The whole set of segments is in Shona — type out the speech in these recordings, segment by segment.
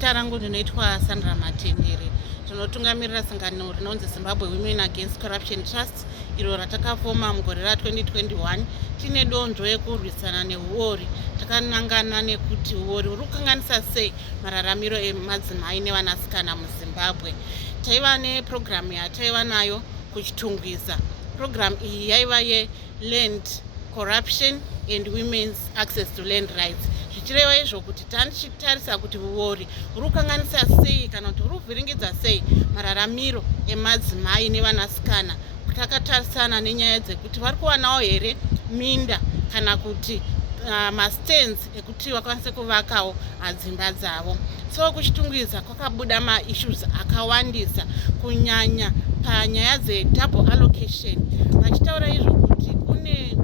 Zita rangu ndinoitwa Sandra Matendere. Tinotungamirira sangano rinonzi Zimbabwe Women Against Corruption Trust iro ratakafoma mugore ra2021 tine donzvo yekurwisana neuori. Takanangana nekuti uori uri kukanganisa sei mararamiro emadzimai nevanasikana muZimbabwe. Taiva nepurogiramu yataiva nayo kuchitungwiza. Purogiramu iyi yaiva yeLand Corruption and Women's Access to Land Rights. Zvichireva izvo kuti tichitarisa kuti uori uri kukanganisa sei kana kuti uri kuvhiringidza sei mararamiro emadzimai nevanasikana. Takatarisana nenyaya dzekuti vari kuwanawo here minda kana kuti mastands ekuti vakwanise kuvakawo dzimba dzavo. So kuchitungwiza kwakabuda maissues akawandisa kunyanya panyaya dzedouble allocation. Vachitaura izvo kuti kune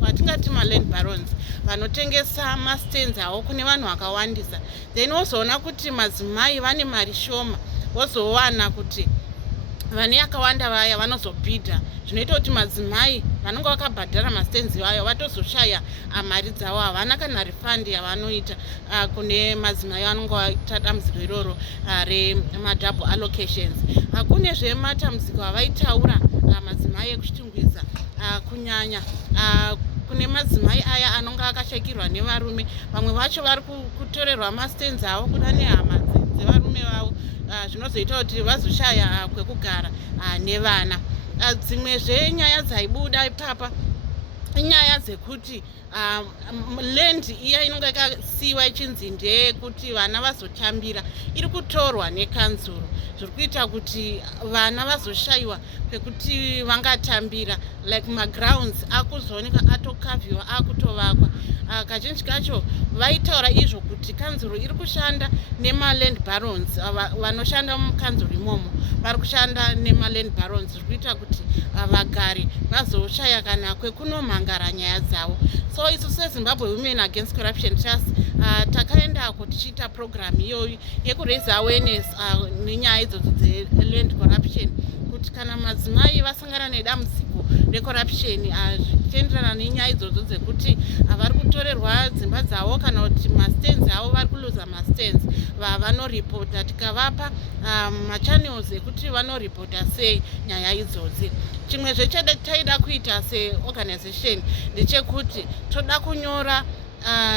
watingati maland barons vanotengesa mastands avo kune vanhu vakawandisa, then wozoona kuti madzimai vane mari shoma, wozowana kuti vane akawanda vaya vanozobhidha, zvinoita kuti madzimai vanonga vakabhadhara mastands vayo vatozoshaya mari dzavo, havana kana refund yavanoita kune madzimai vanonga vaita dambudziko iroro remadouble allocations. Kune zvematambudziko avaitaura madzimai ekuchitungwiza kunyanya kune madzimai aya anonga akashakirwa nevarume, vamwe vacho vari kutorerwa mastands avo kuda nehama dzevarume vavo, zvinozoita kuti vazoshaya kwekugara nevana. Dzimwe zvenyaya dzaibuda ipapa inyaya dzekuti land iya inonga ikasiyiwa ichinzi ndeyekuti vana vazotambira iri kutorwa nekanzuro, zviri kuita kuti vana vazoshayiwa pekuti vangatambira, like magrounds akuzooneka atokavhiwa akutovakwa. Kazhinji kacho vaitaura izvo kuti kanzuro iri kushanda nemaland barons, vanoshanda mukanzuro imomo vari kushanda nemaland barons, zviri kuita kuti vagari vazoshaya kana kwekunomhangara nyaya dzavo. So isu seZimbabwe Women Against Corruption Trust takaendako tichiita purogiramu iyoyi yekuraise awareness nenyaya idzodzo dzeland corruption, kuti kana madzimai vasangana nedambudziko recorruption zvichienderana nenyaya idzodzo dzekuti vari kutorerwa dzimba dzavo kana kuti mastands avo vari kuluza mastands, vanoripota, tikavapa machannels ekuti vanoripota sei nyaya idzodzi. Chimwe zvetaida kuita seorganization ndechekuti toda kunyora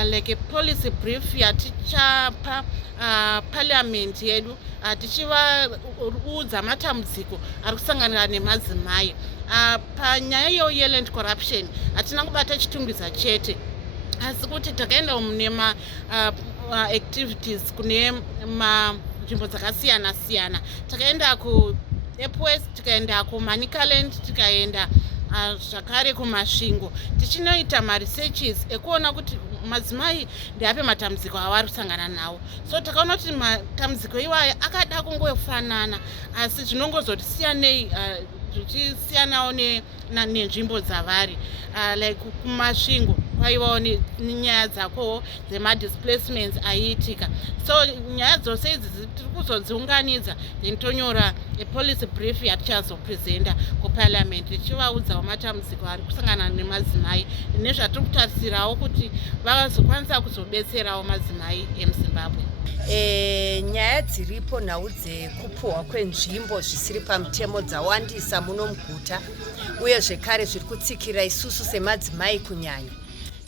like a policy brief yatichapa parliament yedu tichivaudza matambudziko ari kusanganira nemadzimai. Panyaya iyo yeland corruption hatina kubata chitungwiza chete, asi kuti takaenda nema activities kune nzvimbo dzakasiyana siyana. Takaenda kuEpwest, tikaenda kuManicaland, tikaenda zvakare kuMasvingo, tichinoita maresearches ekuona kuti madzimai ndeape matambudziko avari kusangana nawo. So takaona kuti matambudziko iwaya akada kungofanana, asi zvinongozoti siyanei zvichisiyanawo nenzvimbo dzavari. Like kuMasvingo kwaivawo nenyaya dzakowo dzemadisplacements aiitika. So nyaya dzose idzi tiri kuzodziunganidza then tonyora epolicy brief yatichazopresenta kuparliament tichivaudzawo matambudziko ari kusangana nemadzimai nezvatiri kutarisirawo kuti vazokwanisa kuzobetserawo madzimai emuZimbabwe. Nyaya dziripo nhau dzekupuhwa kwenzvimbo zvisiri pamutemo dzawandisa muno muguta, uye zvekare zviri kutsikira isusu semadzimai kunyanya.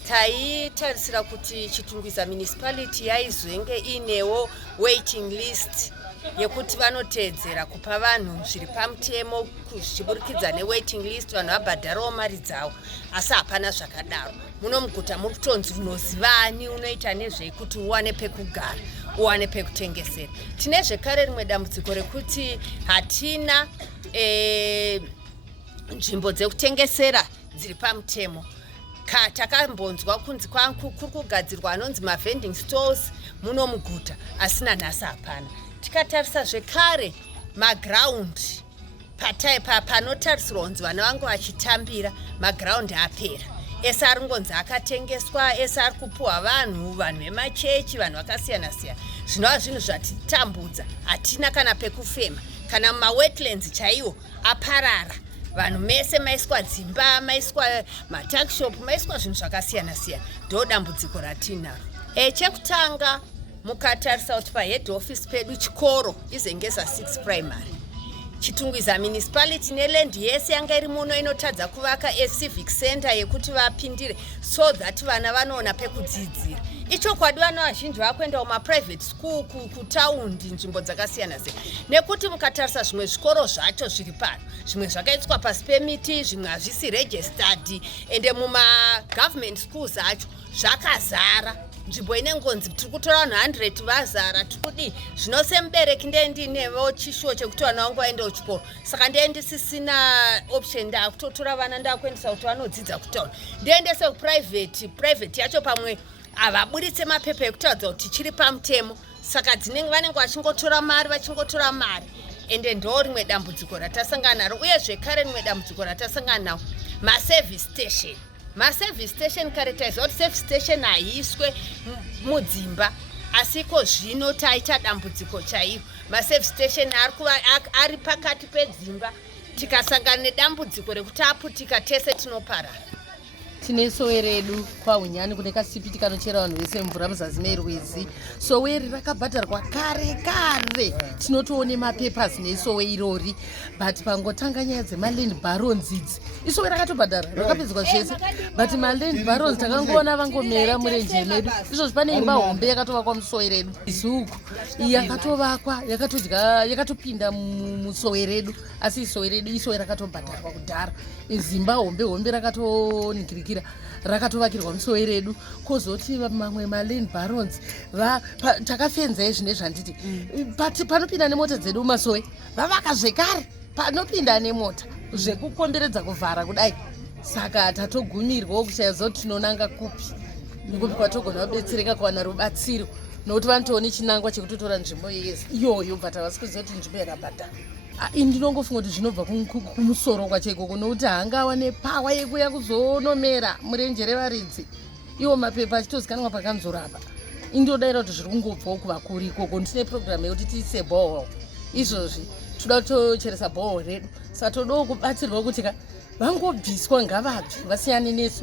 Taitarisira kuti Chitungwiza municipality yaizenge inewo waiting list yekuti vanoteedzera kupa vanhu zviri pamutemo zvichiburikidza newaiting list, vanhu vabhadharawo mari dzavo, asi hapana zvakadaro. Muno muguta muri kutonzi unozivani unoita nezvekuti uwane pekugara, uwane pekutengesera. Tine zvekare rimwe dambudziko rekuti hatina nzvimbo dzekutengesera dziri pamutemo. Takambonzwa kunzi kuri kugadzirwa anonzi mavending stores muno muguta, asina nhasi hapana. Tikatarisa zvekare maground panotarisirwa kunzi vana vangu vachitambira, maground apera, ese ari ngonzi akatengeswa, ese ari kupuhwa vanhu vemachechi, vanhu vakasiyana siyana. Zvinova zvinhu zvatitambudza, hatina kana pekufema, kana mumawetlands chaiwo aparara, vanhu mese maiswa dzimba, maiswa matakshop, maiswa zvinhu zvakasiyana siyana. Ndo dambudziko ratinaro. Chekutanga mukatarisa kuti pahead office pedu chikoro izengeza 6 primary. Chitungwiza municipality neland yese yanga iri muno inotadza kuvaka civic center yekuti vapindire so that vana vanoona pekudzidzira. Ichokwadi vana vazhinji vakuenda kumaprivate school kutaundi nzvimbo dzakasiyana siyana nekuti mukatarisa zvimwe zvikoro zvacho zviri pano zvimwe zvakaiswa pasi pemiti zvimwe hazvisi registered ende mumagovernment schools acho zvakazara. Nzvimbo inengonzi tiri kutora vanhu 100 vazara tikudi zvino semubereki ndendinevo chishuwo chekuti vana vangu vaendewo chikoro saka ndendisisina option ndakutotora vana ndakuendesa kuti vanodzidza kutaura ndiendese kuprivate yacho pamwe havaburitse mapepa ekutaudza kuti chiri pamutemo saka vanenge vachingotora mari ende ndo rimwe dambudziko ratasangana naro uye zvekare rimwe dambudziko ratasangana nawo maservice station kare taiziva kuti service station haiiswe mudzimba asiko zvino taita dambudziko chairo maservice station ari pakati pedzimba tikasangana nedambudziko rekuti aputika tese tinoparara. Tine sowe redu kwaUnyani kune kasipiti kanochera vanhu vese mvura muzasi merwizi. Sowe iri rakabhadharwa kare tinotoone mapepasi nesowe irori but pangotanga nyaya dzemaland barons idzi isowe rakatobhadhara rakapedzwa zvese but maland barons takangoona vangomera murenje medu izvozvi pane imba hombe yakatovakwa musowe redu izuku yakatovakwa yakatopinda musowe redu asi isowe redu isowe rakatobhadharwa kudhara zimba hombe rakatoningirikira rakatovakirwa musowe redu kozoti mamwe maland barons takafenza izvine zvanditi panopinda nemota dzedu mumasowe vavaka zvekare panopinda nemota zvekukomberedza kuvhara kudai saka tatogumirwawo kushaya zoti tinonanga kupi kwatogona kubetsereka kuwana rubatsiro nokuti vanotoone chinangwa chekutotora nzvimbo iyoyo but havasi kuziva kuti nzvimbo yakabhadhara. Ndinongofunga kuti zvinobva kumusoro kwacho ikoko nokuti haangawa nepawa yekuya kuzonomera murenje revaridzi iwo mapepa achitozikanwa pakanzorapa. Indodaira kuti zviri kungobvawo kuvakuru ikoko ndine programu yekuti tiise bhohol izvozvi toda kutocheresa bhohol redu saka todawo kubatsirwa kuti vangobviswa ngavabvi vasiyane nesu